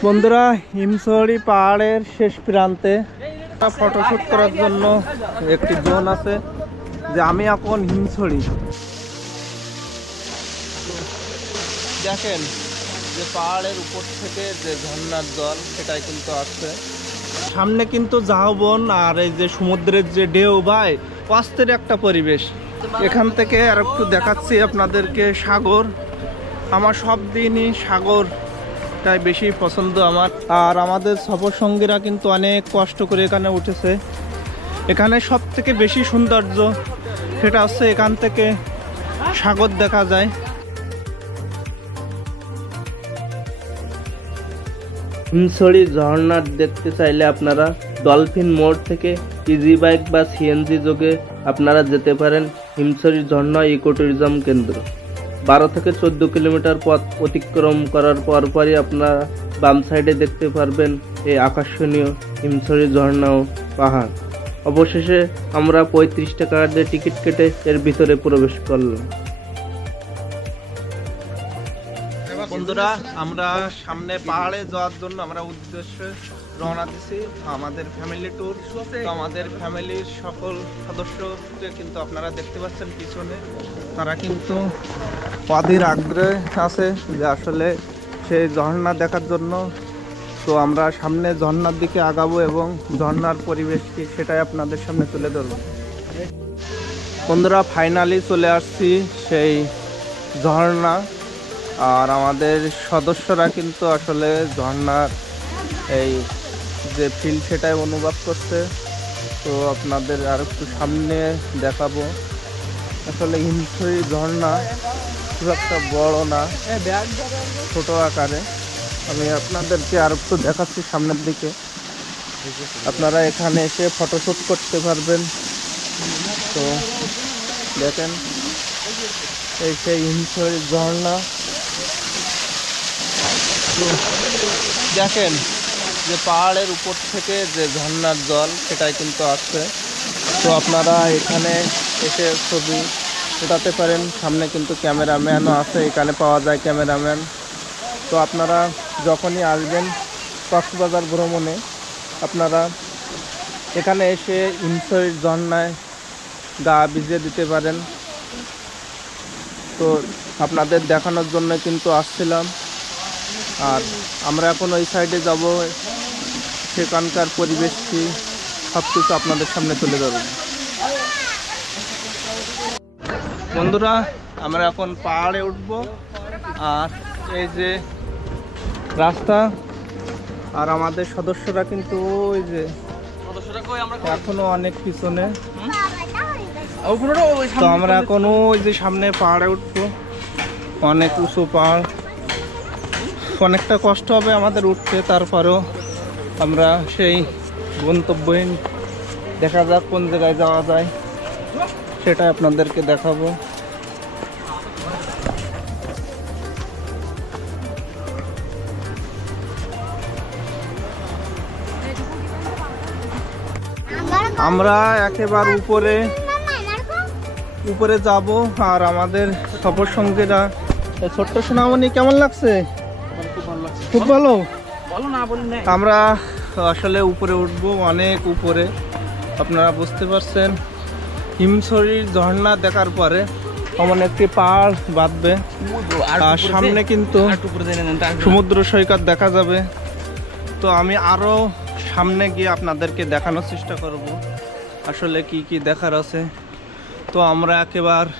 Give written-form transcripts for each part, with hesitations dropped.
বন্ধুরা, হিমছড়ি পাহাড়ের শেষ প্রান্তে ফটোশুট করার জন্য একটি জোন আছে। যে আমি এখন হিমছড়ি দেখেন, যে পাহাড়ের উপর থেকে যে ঝর্ণার জল সেটাই কিন্তু আসছে সামনে, কিন্তু ঝাউবন আর এই যে সমুদ্রের যে ঢেউ, ভাই অস্থির একটা পরিবেশ। এখান থেকে আর একটু দেখাচ্ছি আপনাদেরকে সাগর। আমার সব দিনই সাগরটাই বেশি পছন্দ আমার। আর আমাদের সফর সঙ্গীরা কিন্তু অনেক কষ্ট করে এখানে উঠেছে। এখানে সব থেকে বেশি সৌন্দর্য সেটা হচ্ছে এখান থেকে সাগর দেখা যায়। হিমছড়ি ঝর্ণা দেখতে চাইলে আপনারা ডলফিন মোড় থেকে ইজি বাইক বা সিএনজি যোগে আপনারা যেতে পারেন হিমছড়ি ঝর্ণা ইকো ট্যুরিজম কেন্দ্র। 12 থেকে 14 কিলোমিটার পথ অতিক্রম করার পরপরই আপনারা বাম সাইডে দেখতে পারবেন এই আকর্ষণীয় হিমছড়ি ঝর্ণা ও পাহাড়। অবশেষে আমরা 35 টাকা দিয়ে টিকিট কেটে এর ভিতরে প্রবেশ করলাম। বন্ধুরা, আমরা সামনে পাহাড়ে যাওয়ার জন্য আমরা উদ্দেশ্যে রওনা দিছি। আমাদের ফ্যামিলি ট্যুর। আমাদের ফ্যামিলির সকল সদস্যকে কিন্তু আপনারা দেখতে পাচ্ছেন পিছনে, তারা কিন্তু অধীর আগ্রহে আছে যে আসলে সেই ঝর্ণা দেখার জন্য। তো আমরা সামনে ঝর্ণার দিকে আগাবো এবং ঝর্ণার পরিবেশ কি সেটাই আপনাদের সামনে তুলে ধরবো। বন্ধুরা, ফাইনালি চলে আসছি সেই ঝর্ণা। আর আমাদের সদস্যরা কিন্তু আসলে ঝর্ণার এই যে ফিল সেটাই অনুভব করছে। তো আপনাদের আর একটু সামনে দেখাবো। আসলে হিমছড়ি ঝর্ণা খুব একটা বড় না, ছোট আকারে। আমি আপনাদেরকে আর একটু দেখাচ্ছি সামনের দিকে। আপনারা এখানে এসে ফটোশ্যুট করতে পারবেন। তো দেখেন, এই সেই হিমছড়ি ঝর্ণা। দেখেন যে পাহাড়ের উপর থেকে যে ঝর্ণার জল সেটাই কিন্তু আসছে। তো আপনারা এখানে এসে ছবি ওঠাতে পারেন। সামনে কিন্তু ক্যামেরাম্যানও আছে, এখানে পাওয়া যায় ক্যামেরাম্যান। তো আপনারা যখনই আসবেন কক্সবাজার ভ্রমণে, আপনারা এখানে এসে হিমছড়ি ঝর্ণায় গা ভিজিয়ে দিতে পারেন। তো আপনাদের দেখানোর জন্য কিন্তু আসছিলাম। আর আমরা এখন ওই সাইডে যাব, সেখানকার পরিবেশ কি সব কিছু আপনাদের সামনে তুলে ধরব। বন্ধুরা, আমরা এখন পাহাড়ে উঠব। আর এই যে রাস্তা, আর আমাদের সদস্যরা কিন্তু ওই যে এখনো অনেক পিছনে। তো আমরা এখনো ওই যে সামনে পাহাড়ে উঠবো। অনেক উঁচু পাহাড়, অনেকটা কষ্ট হবে আমাদের উঠতে। তারপরেও আমরা সেই গন্তব্যহীন, দেখা যাক কোন জায়গায় যাওয়া যায় সেটা আপনাদেরকে দেখাবো। আমরা একেবারে উপরে যাব। আর আমাদের সফর সঙ্গীরা, ছোট্ট সোনামণি, কেমন লাগছে? খুব ভালো। আমরা আসলে উপরে উঠবো, অনেক উপরে। আপনারা বুঝতে পারছেন, হিমছড়ির ঝর্ণা দেখার পরে এমন একটি পাহাড় বাঁধবে। আর সামনে কিন্তু সমুদ্র সৈকত দেখা যাবে। তো আমি আরো সামনে গিয়ে আপনাদেরকে দেখানোর চেষ্টা করব আসলে কি কি দেখার আছে। তো আমরা একেবারে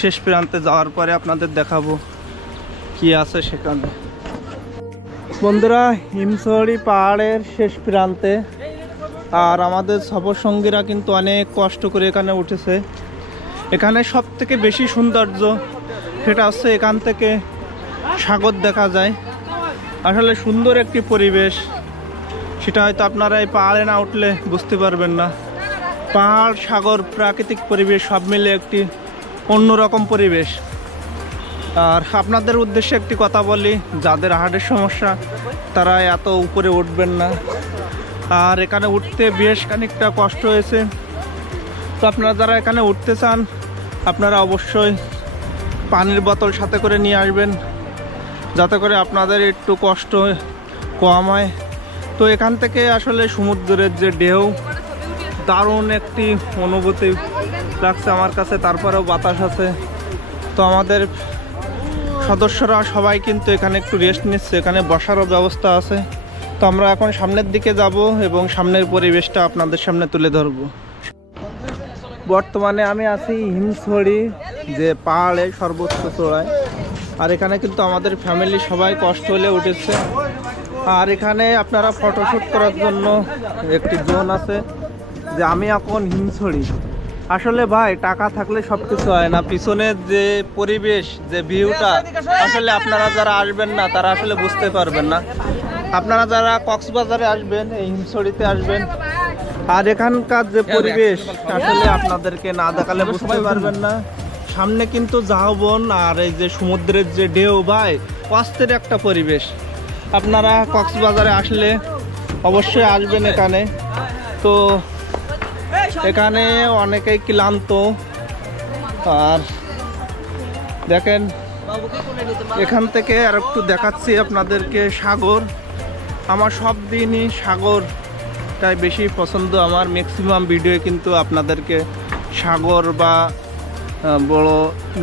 শেষ প্রান্তে যাওয়ার পরে আপনাদের দেখাবো কি আছে সেখানে। বন্ধুরা, হিমছড়ি পাহাড়ের শেষ প্রান্তে। আর আমাদের সফর সঙ্গীরা কিন্তু অনেক কষ্ট করে এখানে উঠেছে। এখানে সব থেকে বেশি সৌন্দর্য সেটা হচ্ছে এখান থেকে সাগর দেখা যায়। আসলে সুন্দর একটি পরিবেশ, সেটা হয়তো আপনারা এই পাহাড়ে না উঠলে বুঝতে পারবেন না। পাহাড়, সাগর, প্রাকৃতিক পরিবেশ সব মিলে একটি অন্যরকম পরিবেশ। আর আপনাদের উদ্দেশ্যে একটি কথা বলি, যাদের হার্টের সমস্যা তারা এত উপরে উঠবেন না। আর এখানে উঠতে বেশ খানিকটা কষ্ট হয়েছে। তো আপনারা যারা এখানে উঠতে চান, আপনারা অবশ্যই পানির বোতল সাথে করে নিয়ে আসবেন, যাতে করে আপনাদের একটু কষ্ট কম হয়। তো এখান থেকে আসলে সমুদ্রের যে ঢেউ, দারুণ একটি অনুভূতি লাগছে আমার কাছে। তারপরেও বাতাস আছে। তো আমাদের সদস্যরা সবাই কিন্তু এখানে একটু রেস্ট নিচ্ছে, এখানে বসারও ব্যবস্থা আছে। তো আমরা এখন সামনের দিকে যাব এবং সামনের পরিবেশটা আপনাদের সামনে তুলে ধরব। বর্তমানে আমি আছি হিমছড়ি, যে পাহাড়ে সর্বোচ্চ চূড়ায়। আর এখানে কিন্তু আমাদের ফ্যামিলি সবাই কষ্ট হলে উঠেছে। আর এখানে আপনারা ফটোশ্যুট করার জন্য একটি জোন আছে। যে আমি এখন হিমছড়ি, আসলে ভাই টাকা থাকলে সব কিছু হয় না। পিছনের যে পরিবেশ, যে ভিউটা, আসলে আপনারা যারা আসবেন না তারা আসলে বুঝতে পারবেন না। আপনারা যারা কক্সবাজারে আসবেন, এই হিমছড়িতে আসবেন, আর এখানকার যে পরিবেশ আসলে আপনাদেরকে না দেখালে বুঝতে পারবেন না। সামনে কিন্তু ঝাউবন আর এই যে সমুদ্রের যে ঢেউ, ভাই কষ্টের একটা পরিবেশ। আপনারা কক্সবাজারে আসলে অবশ্যই আসবেন এখানে। তো এখানে অনেকেই ক্লান্ত। আর দেখেন এখান থেকে আর একটু দেখাচ্ছি আপনাদেরকে সাগর। আমার সব দিনই সাগরটাই বেশি পছন্দ। আমার ম্যাক্সিমাম ভিডিও কিন্তু আপনাদেরকে সাগর বা বড়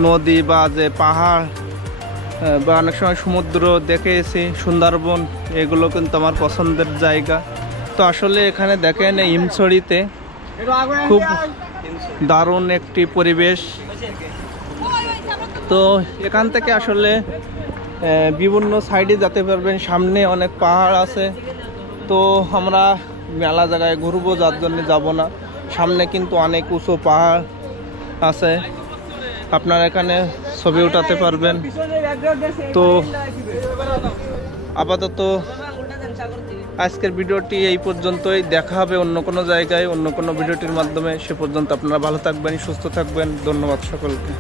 নদী বা যে পাহাড় বা অনেক সময় সমুদ্র দেখেছি, সুন্দরবন, এগুলো কিন্তু আমার পছন্দের জায়গা। তো আসলে এখানে দেখেন এই হিমছড়িতে খুব দারুণ একটি পরিবেশ। তো এখান থেকে আসলে বিভিন্ন সাইডে যেতে পারবেন। সামনে অনেক পাহাড় আছে। তো আমরা মেলা জায়গায় ঘুরবো, যার জন্য যাব না। সামনে কিন্তু অনেক উঁচু পাহাড় আছে, আপনারা এখানে ছবি উঠাতে পারবেন। তো আপাতত আজকের ভিডিওটি এই পর্যন্তই। দেখা হবে অন্য কোনো জায়গায়, অন্য কোনো ভিডিওটির মাধ্যমে। সে পর্যন্ত আপনারা ভালো থাকবেন, সুস্থ থাকবেন। ধন্যবাদ সকলকে।